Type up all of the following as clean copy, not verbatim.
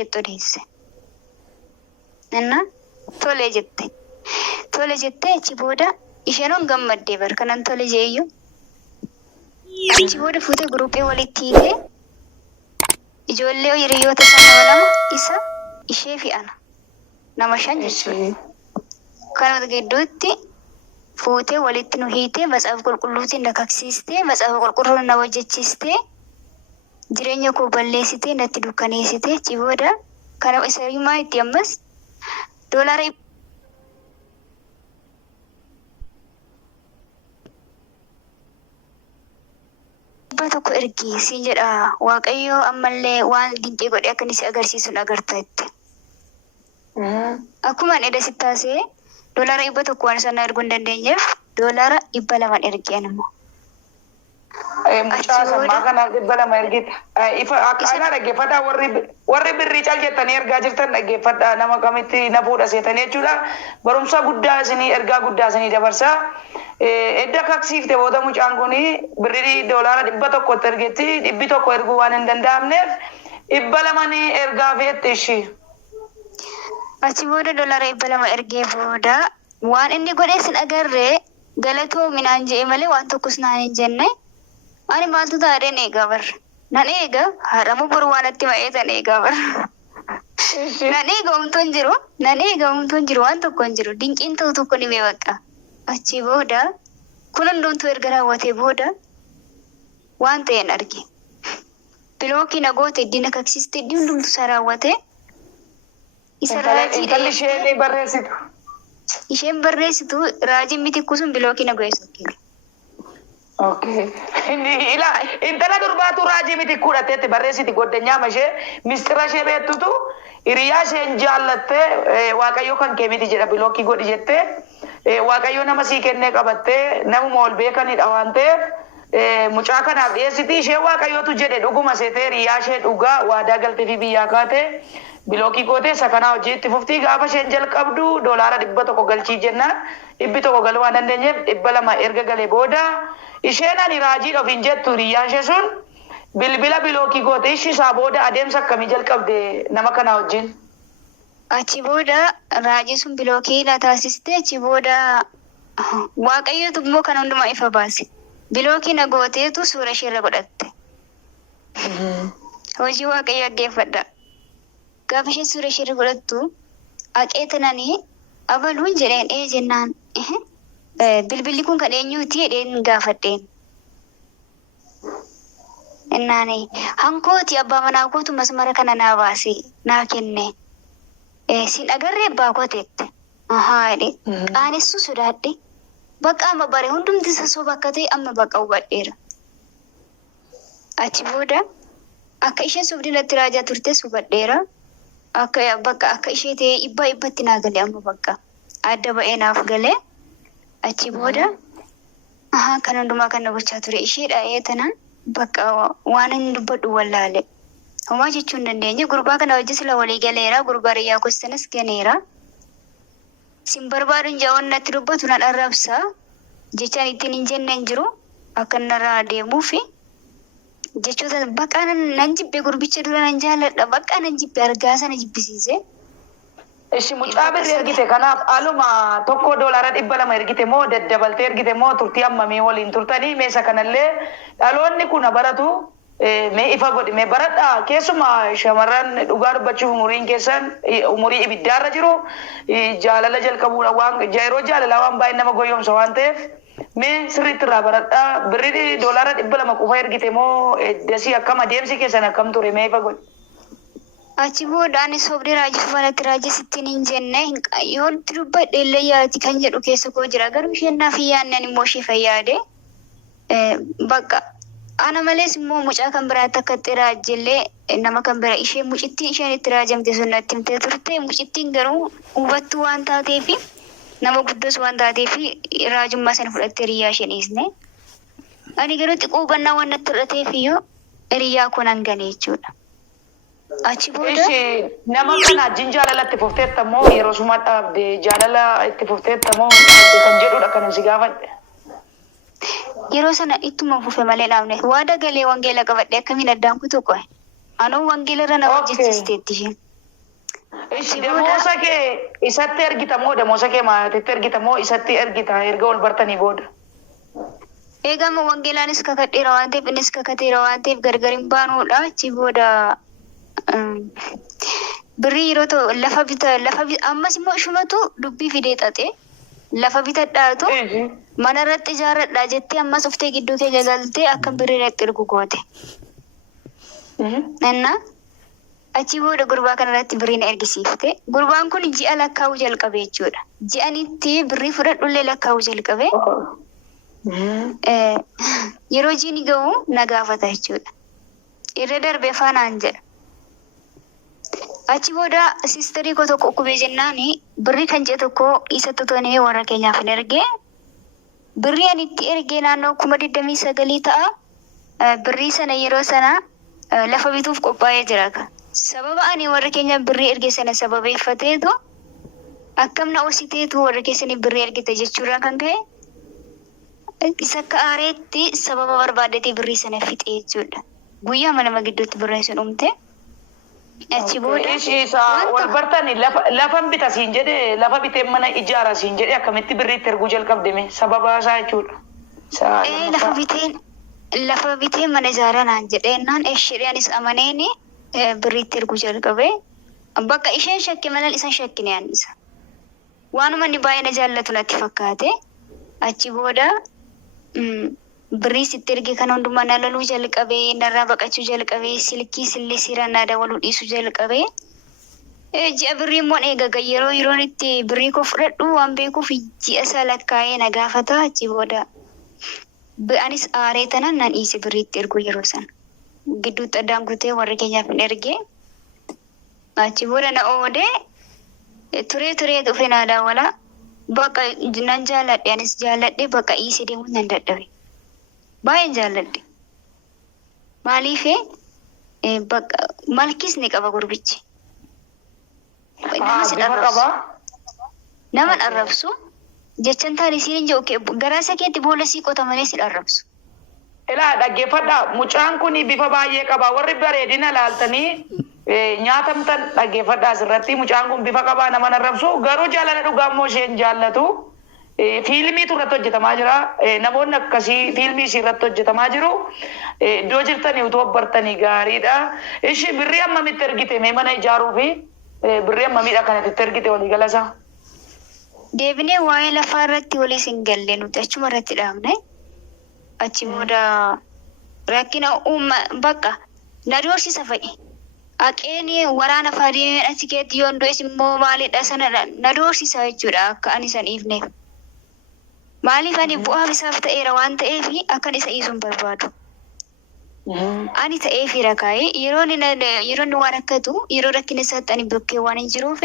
isheetti odeesse. Nanna tole jettee achi booda isheen on gammaddee bar kanan tole jeeyyu. Achi booda fuutee guruphee walitti hiitee ijoollee hiriyoota sana lama isa ishee fi ana nama 5 jechuudha. Kana gidduutti fuutee walitti nu hiitee matsaaf qulqulluutiin dakaksiistee matsaaf qulqulluun na hojjechiistee jireenya koo balleessitee natti dukkaneessitee achi booda kana isa himaa itti ammas doolaara tokko ergi siin jedha Waaqayyoo ammallee waan dinqii godhee akka inni si agarsiisuun agarta itti. Akkuma ani edda sittaasee doolaara 100 waan sana erguu hin dandeenyeef doolaara 200 ergeen immoo. Mucaa sammaa kana 200 ergita. Ifa akkana dhaggeeffadhaa warri birrii cal jettanii ergaa jirtan dhaggeeffadhaa nama kamitti na fuudha seetanii jechuudha. Barumsa guddaa isinii ergaa guddaa isinii dabarsaa. Edda kaksiifte booda mucaan kuni birrii doolaara 100 ergetti 100 erguu waan hin danda'amneef 200 ergaa feette ishii. Achi booda doolaara 200 ergee booda waan inni godhee sin agarree galatoo minaan je'e malee waan tokkos naan hin jenne. Ani maaltu taa'een eegaa barra. Nan eega haadhamu boru waan itti ma'eetan eegaa barra. Nan eegamtuu hin jiru waan tokko hin jiru dinqiin ta'u tokko ni mee bakka. Achi booda kun hundumtuu erga raawwatee booda waan ta'een arge. Bilookii na goote iddina kaksiste iddii hundumtuu isaa raawwate. Isa Intalli isheen barreessitu. Isheen barreessitu raajiin miti kusun bilookii na go'e sokkee. Okay. Intala durbaatu raajii miti kudhateetti barreessiti goddanyaa ishee mistira ishee beektutu hiriyaa isheen jaallattee Waaqayyoo kan kee miti jedha bilookii godhi jettee Waaqayyoo nama sii kennee qabattee namuma ol beekanidha waan ta'eef mucaa kanaaf dhiyeessiti ishee Waaqayyootu jedhe dhuguma seetee hiriyaa ishee dhugaa waadaa galtee fi biyyaa kaatee bilookii gootee isa kanaa hojii itti fuftii gaafa isheen jalqabdu doolaara 100 galchii jenna 100 galuu waan dandeenyeef 200 erga galee booda isheen ani raajii ofiin jettu hiriyaa ishee sun bilbila bilookii goote ishii isaa booda adeemsa akkamii jalqabde nama kana wajjin. Achi booda raajii sun bilookii na taasiste achi booda Waaqayyootu immoo kan hundumaa ifa baase. Bilookii na gooteetu suura isheerra godhatte. Hojii Waaqayyoo dhaggeeffadha. Gaafa isheen suura isheerra godhattu aqeetananii abaluun jedheen jennaan. Bilbilli kun kan eenyuuti jedheen gaafadheen. Innaani hankooti abbaa manaa kootu masmara kana naa baase naa kenne. Sin agarree abbaa kooteette. Jedhe qaanessu sodaadhe. Bakka amma bare hundumti sasoo bakka ta'e amma bakka hubadheera. Achi booda akka isheen sobdinatti raajaa turtes hubadheera. Akka ishee ta'e ibbatti naa galee amma bakka adda ba'ee naaf galee. Achi booda kan hundumaa kan na gochaa ture isheedha tanaan bakka waan inni dubbadhu wallaale. Homaa jechuu hin dandeenye gurbaa kana wajji sila walii galeera gurbaa riyyaa kostanas ganeera. Sin barbaadun jaawwan natti dubbatu nan arrabsa jechaan ittiin hin jenne hin jiru akka narraa deemuufi jechoota bakka nan jibbe gurbicha dura nan jaalladha bakka nan jibbe argaa sana jibbisiise. Ishi mucaa birrii ergite kanaaf aluma tokko doolaara 200 ergite moo daddabaltee ergite moo turtii ammamii waliin turtanii meesa kanallee dhaloonni kun baratu mee ifa godhi mee baradha keessuma shamarran dhugaa dubbachuuf umuriin keessan umurii ibiddaarra jiru jaalala jalqabuudha waan yeroo jaalalaa waan baay'ee nama goyoomsa waan ta'eef mee sirriitti irraa baradha birrii doolaara 200 qofa ergite moo dasii akkam adeemsi keessan akkam ture mee ifa godhi. Achi booda ani sobdee raajii fufanatti raajii sittiin hin jenne yoo dubbadhe illee yaati kan jedhu keessa koo jira garuu isheen naaf hin yaadne ani immoo ishee fayyaade bakka ana malees immoo mucaa kan biraatti akka itti raajillee nama kan bira ishee mucittiin isheen itti raajamte sun natti himtee turte mucittiin garuu hubattuu waan taateef nama guddoos waan taateef raajummaa sana fudhattee hiriyaa isheen dhiisne ani garuu xiqqoo hubannaa waan natti hir'ateef iyyuu hiriyaa kun hangane jechuudha. Achi booda nama kana ajjin jaalala itti fufteetta moo yeroo suma dhaabde jaalala itti fufteetta moo kan jedhudha kan si gaafadhe. Yeroo sana ittuma fufe malee dhaabne waada galee wangeela qabadhe akkamiin addaan kutu qoe. Anoo wangeela irra na hojjechiisteetti isheen. Ishi demosa kee isatti ergitamoo demosa kee maatitti ergitamoo isatti ergita erga wal bartanii booda. Eegama wangeelaanis kakadheera waan ta'eef innis kakateera waan ta'eef gargar hin baanuudha. Achi booda birrii yeroo ta'u lafa ammas immoo ishumatu dubbii fidee xaxe lafa bitadhaatu mana irratti ijaarradhaa jettee ammas uftee gidduu keenya galtee akka birrii irratti ergu goote. Nanna achi booda gurbaa kanarratti birriin ergisiifte. Gurbaan kun ji'a lakkaa'uu jalqabe jechuudha. Ji'anitti birrii fudhadhullee lakkaa'uu jalqabe. Yeroo jiini ga'u na gaafata jechuudha. Irra darbee faanaan jedha. Achi booda siisterii koo tokko ukkubee jennaani birrii kan jedhe tokko isa totoonee warra keenyaaf hin ergee. Birrii ani itti ergee naannoo 29 ta'a. Birrii sana yeroo sana lafa bituuf qophaa'ee jira. Sababa ani warra keenya birrii erge sana sababeeffateetu akkam na ositeetu warra keessanii birrii ergite jechuudha kan ka'e. Isa akka aareetti sababa barbaadatee birrii sana fixee jechuudha. Guyyaa mana gidduutti birrii sun dhumte. Achi booda isa wal bartanii lafa bita siin jedhe lafa bitee mana ijaara siin jedhe akkamitti birriitti erguu jalqabdeme sababa isaa jechuudha. Lafa bitee mana ijaara naan jedhee naan eeshiriyaanis amaneeni birriitti erguu jalqabe. Bakka isheen shakke malan isa shakkine annisa. Waanuma inni baay'ee na jaallatu natti fakkaate. Achi booda birrii sitti erge kan hundumaa na laluu jalqabee narraa baqachuu jalqabee silkii sillee siiraan na dawaluu dhiisuu jalqabee. Ji'a birrii immoo eegaga yeroon itti birrii koo fudhadhu waan beekuuf ji'a isaa lakkaa'ee na gaafata. Achi booda anis aaree tanan nan dhiise birriitti ergu yeroo sana. Gidduutti addaan kutee warra keenyaaf hin erge. Achi booda na oodee turee dhufee na daawwala. Bakka nan jaalladhe anis jaalladhe bakka dhiisee deemuun nan dadhabe. Baay'een jaalladhe. Maaliif bakka malkis ni qaba gurbichi. Nama arrabsu jechaan taane siin jedhu garaasa keetti boolla sii qotamanii si arrabsu. Ilaa dhaggeeffadhaa mucaan kun bifa baay'ee qaba warri bareedina laaltanii nyaatamtan dhaggeeffadhaa asirratti mucaan kun bifa qabaa nama arrabsu garuu jaalala dhugaa immoo isheen jaallatu. Fiilmiitu irratti hojjetamaa jira. Namoonni akkasii fiilmii isii irratti hojjetamaa jiru. Iddoo jirtanii utoo bartanii gaariidha. Ishii birrii hammamitti ergite mee mana ijaaruu fi birrii hammamiidha kanatti ergite waliigala isaa? Deebinee waa'ee lafaa irratti waliis hin galle nuti achuma irratti dhaabne. Achi booda rakkina bakka na doorsisa fa'i. Haqeen waraana faadii achi keetti yoon du'es immoo maalidha sanadha na doorsisa jechuudha akka ani san dhiifneef. Maaliif ani bu'aaf isaaf ta'eera waan ta'eef akkan isa dhiisuun barbaadu. Ani ta'eefi rakaa'ee yeroo inni waan akkatu yeroo rakkina isaatti ani bukkee waan hin jiruuf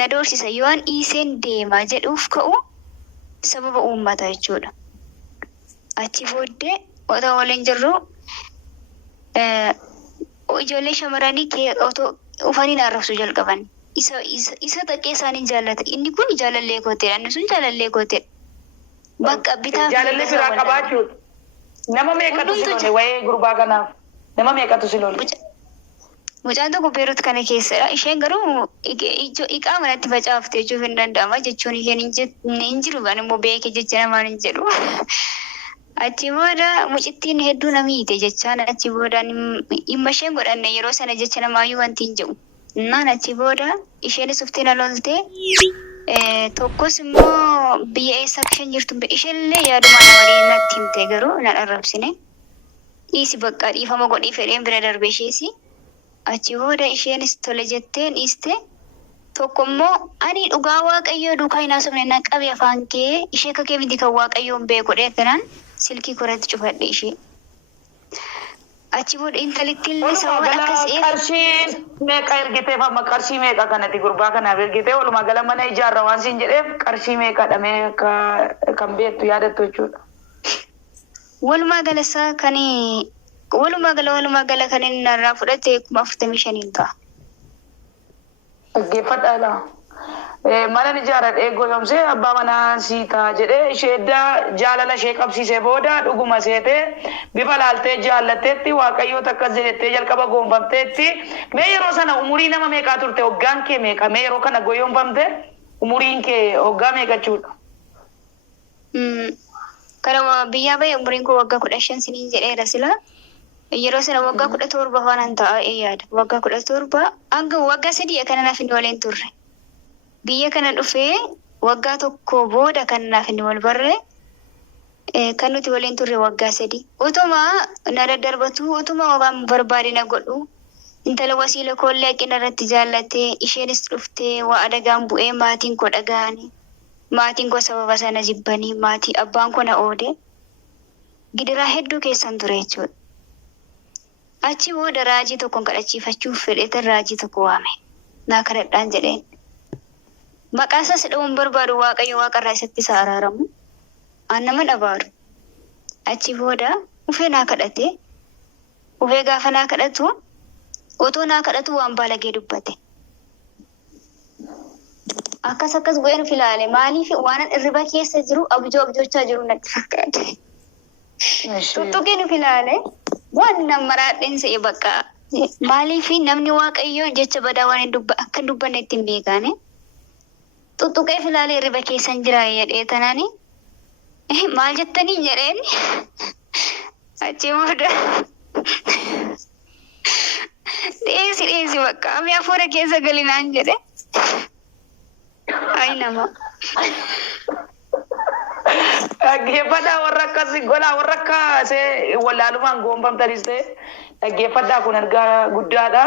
na doorsisa yoo an dhiiseen deemaa jedhuuf ka'u sababa uummataa jechuudha. Achi booddee otoo waliin jirru ijoollee shamarranii otoo ufanii na arrabsuu jalqaban. Isa taqqee isaanii jaallata. Inni kun jaalallee gooteedha. Inni sun jaalallee gooteedha. Bakka bitaa fi jaalallee biraa qabaachuudha. Nama meeqatu si lole waa'ee gurbaa kanaaf? Nama meeqatu si lole? Mucaan tokko Beerut kana keessadha. Isheen garuu iqaa manatti facaafte jechuuf hin danda'ama jechuun isheen hin jiru immoo beeke jecha namaan hin jedhu. Achi booda mucittiin hedduu nama hiite jechaan achi booda dhimma isheen godhanne yeroo sana jecha namaayyuu wanti hin jedhu. Naan achi booda isheenis uftee na lolte tokkos immoo biyya eessa akka isheen jirtu isheenillee yaaduma namarii natti himte garuu nan arrabsine. Dhiisi bakka dhiifama godhii fedheen bira darbe isheesi. Achi booda isheenis tole jettee dhiiste. Tokko immoo ani dhugaa waaqayyoo duukaa hin haasofne na qabe afaan kee ishee kakee miti kan waaqayyoon beeku dheetanaan silkii koratti cufadhe ishee. Achi booda intalittiin illee sababa akkasii qarshii meeqa ergiteef amma qarshii meeqa kanatti gurbaa kanaaf ergitee walumaa gala mana ijaarra waan siin jedheef qarshii meeqadha meeqa kan beektu yaadattu jechuudha. Walumaa gala isaa kan walumaa gala kan inni narraa fudhate 45,000 ta'a. Dhaggeeffadhaa ilaa. Mana ni jaaladhee goyoomsee abbaa manaa sii ta'a jedhee ishee jaalala ishee qabsiisee booda dhuguma seetee bifa laaltee jaallatteetti waaqayyoota akkas jettee jalqaba goonfamteetti mee yeroo sana umurii nama meeqaa turte hoggaan kee meeqa mee yeroo kana goyoomfamte umuriin kee hoggaa meeqachuudha? Karama biyyaa bahee umuriin koo waggaa 15 siniin jedheera sila. Yeroo sana waggaa 17 faanan ta'a yaada. Waggaa 17 hanga waggaa 3 kana naaf hin waliin turre. Biyya kana dhufee waggaa tokko booda kan naaf hin wal barre kan nuti waliin turre waggaa 3. Utuma na daddarbatu utuma waan barbaade na godhu intala wasiila koollee haqina irratti jaallattee isheenis dhuftee waa adagaan bu'ee maatiin koo dhaga'anii maatiin koo sababa sana jibbanii maatii abbaan koo na oode gidiraa hedduu keessan ture jechuudha. Achi booda raajii tokkoon kadhachiifachuuf fedheetan raajii tokko waame naa kadhadhaan jedheen. Maqaa isaas dha'uun barbaadu waaqayyo waaqarraa isatti isa araaramu. Aan nama dhabaaru. Achi booda ufee naa kadhate. Ufee gaafa naa kadhatu otoo naa kadhatu waan baalagee dubbate. Akkas go'een filaale maaliif waan irriba keessa jiru abjochaa jiru natti fakkaate. Tuttuqeen filaale waan nama maraadheen se'e bakka maaliif namni waaqayyo jecha badaa waan akka dubbanne ittiin beekane. Tuttuqee filaalee irriba keessan jira jedhee tanaani maal jettanii jedheen achi booda dhiyeessi bakka ammi hafuura keessa galinaan jedhe ayi nama. Dhaggeeffadhaa warra akkasii golaa warra akkaasee wallaalumaan goonfamtanis ta'e dhaggeeffadhaa kun argaa guddaadha.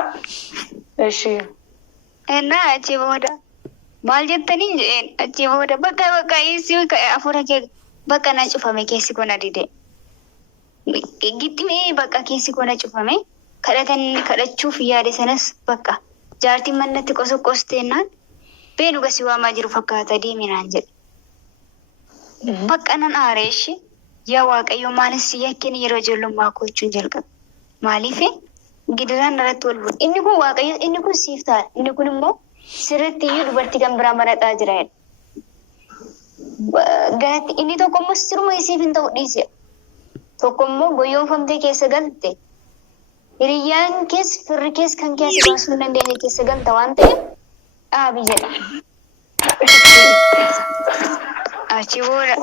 Ishee. Ennaa achi booda. Maal jettanii jedheen achi booda bakka isii hafuura kee bakka na cufame keessi koo na dide. Gixximee bakka keessi koo na cufame kadhachuuf yaade sanas bakka jaartiin mannatti qosteennaan beenu gasi waamaa jiru fakkaata deeminaan jedhe. Bakka nan aareeshi yaa waaqayyo maalis yakkeen yeroo ijoollummaa koo jechuun jalqabe. Maaliif gidiraan irratti wal bu'e inni kun waaqayyo inni kun siif ta'a inni kun immoo sirriitti iyyuu dubartii kan biraa marataa jira. Garatti inni tokko immoo siruma isiif hin ta'u dhiise. Tokko immoo goyoonfamtee keessa galte. Hiriyyaan keessa firri keessa kan keessa baasuu hin dandeenye keessa galta waan ta'eef dhaabi jedha. Achi booda